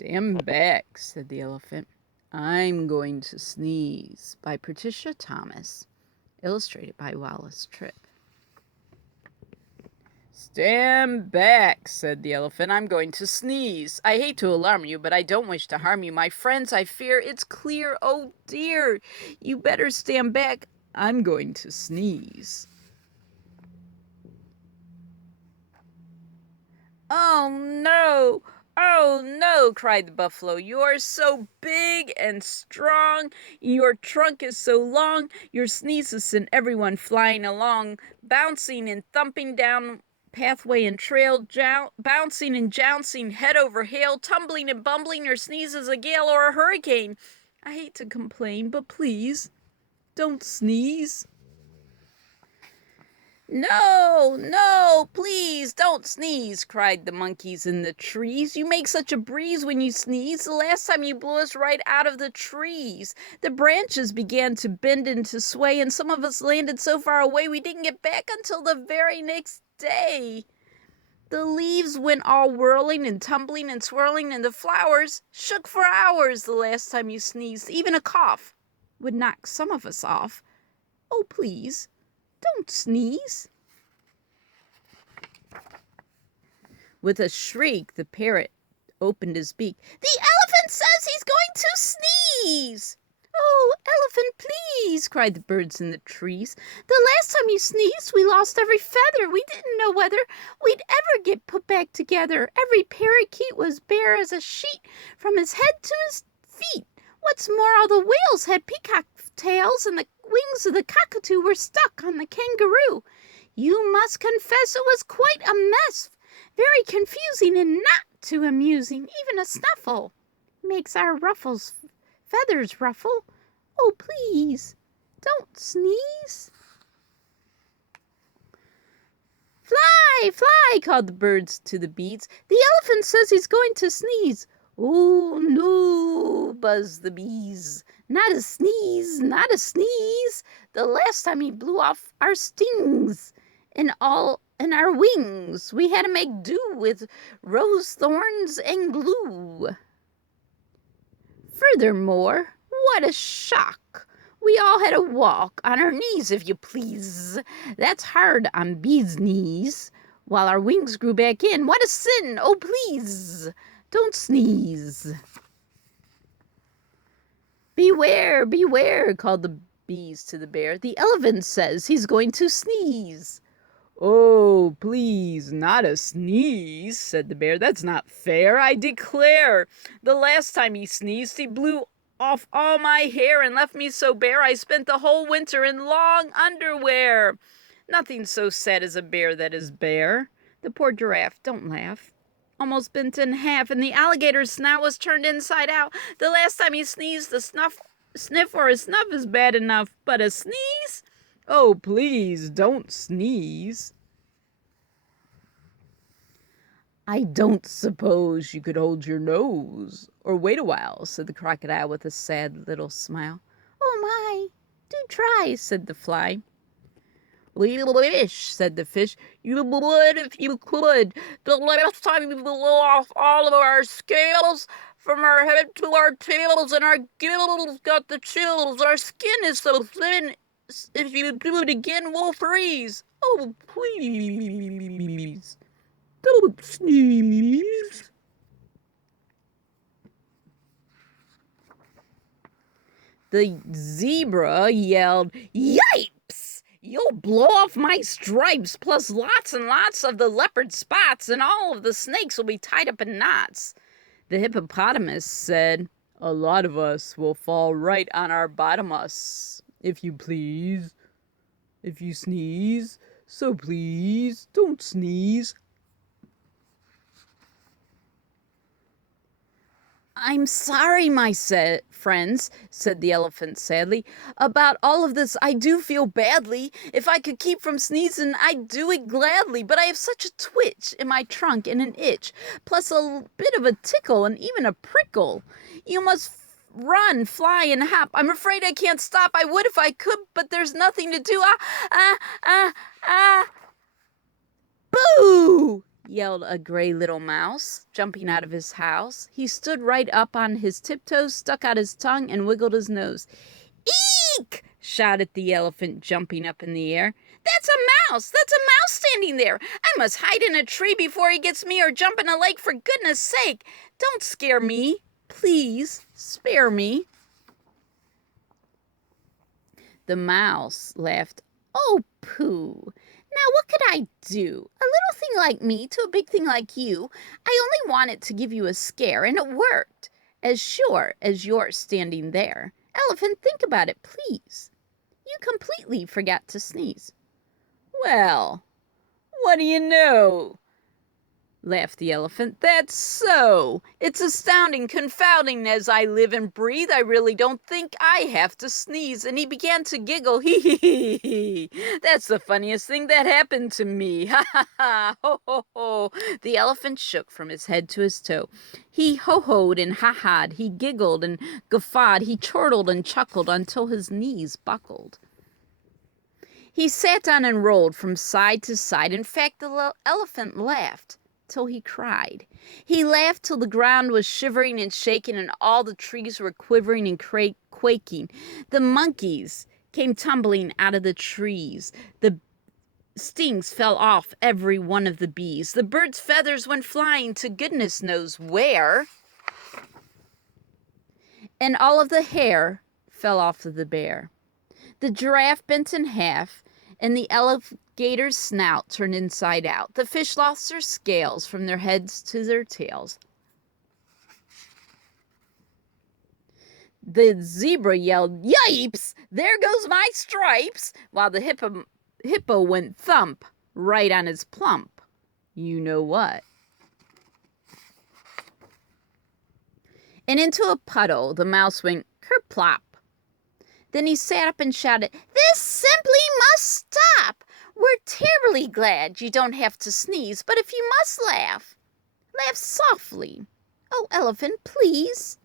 Stand back, said the elephant. I'm going to sneeze. By Patricia Thomas. Illustrated by Wallace Tripp. Stand back, said the elephant. I'm going to sneeze. I hate to alarm you, but I don't wish to harm you. My friends, I fear it's clear. Oh dear, you better stand back. I'm going to sneeze. Oh no! Oh no! Cried the buffalo. You're so big and strong. Your trunk is so long. Your sneezes send everyone flying along, bouncing and thumping down pathway and trail, bouncing and jouncing head over hail, tumbling and bumbling. Your sneeze is a gale or a hurricane. I hate to complain, but please, don't sneeze. No, no, please don't sneeze, cried the monkeys in the trees. You make such a breeze when you sneeze. The last time you blew us right out of the trees. The branches began to bend and to sway, and some of us landed so far away we didn't get back until the very next day. The leaves went all whirling and tumbling and swirling, and the flowers shook for hours the last time you sneezed. Even a cough would knock some of us off. Oh, please, don't sneeze. With a shriek, the parrot opened his beak. The elephant says he's going to sneeze. Oh, elephant, please, cried the birds in the trees. The last time you sneezed, we lost every feather. We didn't know whether we'd ever get put back together. Every parakeet was bare as a sheet from his head to his feet. What's more, all the whales had peacock tails, and the wings of the cockatoo were stuck on the kangaroo. You must confess it was quite a mess, very confusing and not too amusing. Even a snuffle makes our feathers ruffle. Oh, please, don't sneeze. Fly, fly, called the birds to the bees. The elephant says he's going to sneeze. Oh, no, buzzed the bees. Not a sneeze, not a sneeze. The last time he blew off our stings and our wings. We had to make do with rose thorns and glue. Furthermore, what a shock. We all had to walk on our knees, if you please. That's hard on bees' knees. While our wings grew back in. What a sin! Oh, please, don't sneeze. Beware, beware, called the bees to the bear. The elephant says he's going to sneeze. Oh, please, not a sneeze, said the bear. That's not fair, I declare. The last time he sneezed, he blew off all my hair and left me so bare I spent the whole winter in long underwear. Nothing so sad as a bear that is bare. The poor giraffe, don't laugh, almost bent in half, and the alligator's snout was turned inside out. The last time he sneezed, the sniff or a snuff is bad enough, but a sneeze? Oh, please, don't sneeze. I don't suppose you could hold your nose, or wait a while, said the crocodile with a sad little smile. Oh, my, do try, said the fly. We wish, said the fish, you would if you could. The last time you blew off all of our scales from our head to our tails, and our gills got the chills. Our skin is so thin, if you do it again, we'll freeze. Oh, please, don't sneeze. The zebra yelled, Yipes! You'll blow off my stripes, plus lots and lots of the leopard spots, and all of the snakes will be tied up in knots. The hippopotamus said, A lot of us will fall right on our bottomus, if you please. If you sneeze, so please don't sneeze. I'm sorry, my friends, said the elephant sadly. About all of this I do feel badly. If I could keep from sneezing, I'd do it gladly. But I have such a twitch in my trunk and an itch, plus a bit of a tickle and even a prickle. You must run, fly, and hop. I'm afraid I can't stop. I would if I could, but there's nothing to do. Boo! yelled a gray little mouse, jumping out of his house. He stood right up on his tiptoes, stuck out his tongue, and wiggled his nose. Eek! Shouted the elephant, jumping up in the air. That's a mouse! That's a mouse standing there! I must hide in a tree before he gets me or jump in a lake, for goodness sake! Don't scare me! Please, spare me. The mouse laughed. Oh, pooh! Now what could I do? A little thing like me to a big thing like you. I only wanted to give you a scare, and it worked. As sure as you're standing there. Elephant, think about it, please. You completely forgot to sneeze. Well, what do you know? Laughed the elephant. That's so. It's astounding, confounding. As I live and breathe, I really don't think I have to sneeze. And he began to giggle. Hee hee hee hee. That's the funniest thing that happened to me. Ha ha ha. Ho ho ho. The elephant shook from his head to his toe. He ho-hoed and ha-ha'd. He giggled and guffawed. He chortled and chuckled until his knees buckled. He sat down and rolled from side to side. In fact, the elephant laughed till he cried. He laughed till the ground was shivering and shaking and all the trees were quivering and quaking. The monkeys came tumbling out of the trees. The stings fell off every one of the bees. The birds' feathers went flying to goodness knows where. And all of the hair fell off of the bear. The giraffe bent in half, and the alligator's snout turned inside out. The fish lost their scales from their heads to their tails. The zebra yelled, "Yipes! There goes my stripes!" while the hippo went thump right on his plump. You know what? And into a puddle the mouse went kerplop. Then he sat up and shouted, "This simply must stop! We're terribly glad you don't have to sneeze, but if you must laugh, laugh softly. Oh, elephant, please."